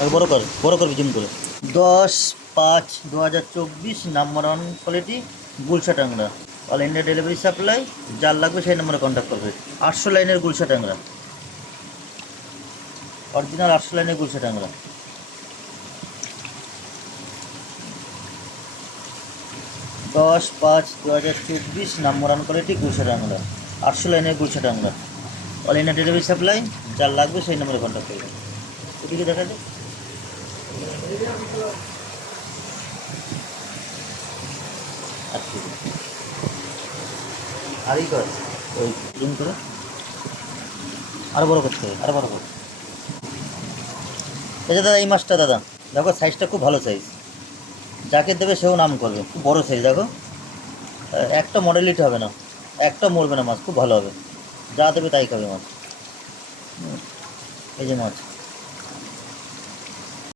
আর বড় করবি জুম করে। 10/5/2024, নাম্বার 1 কোয়ালিটি, গুলশা ট্যাংরা, অল ইন্ডিয়া ডেলিভারি সাপ্লাই। যার লাগবে সেই নম্বরে কন্ট্যাক্ট করবে। 800 লাইনের গুলশা ট্যাংরা, অরিজিনাল 800 লাইনের গুলশা ট্যাংরা। 10/5/2024, নাম্বার 1 কোয়ালিটি, গুলশা ট্যাংরা, 800 লাইনের গুলশা ট্যাংরা, অল ইন্ডিয়া ডেলিভারি সাপ্লাই। যার লাগবে সেই নম্বরে কন্ট্যাক্ট করবে। এদিকে দেখা যায়। আচ্ছা, আর এই কর, ওই জুম করে আরো বড় করতে হবে, আরো বড় কর। আচ্ছা দাদা, এই মাছটা দাদা দেখো, সাইজটা খুব ভালো সাইজ, যাকে দেবে সেও নাম করবে। খুব বড় সাইজ দেখো, একটা মডেলিটি হবে না, একটা মরবে না মাছ, খুব ভালো হবে। যা দেবে তাই খাবে মাছ। এই যে মাছ।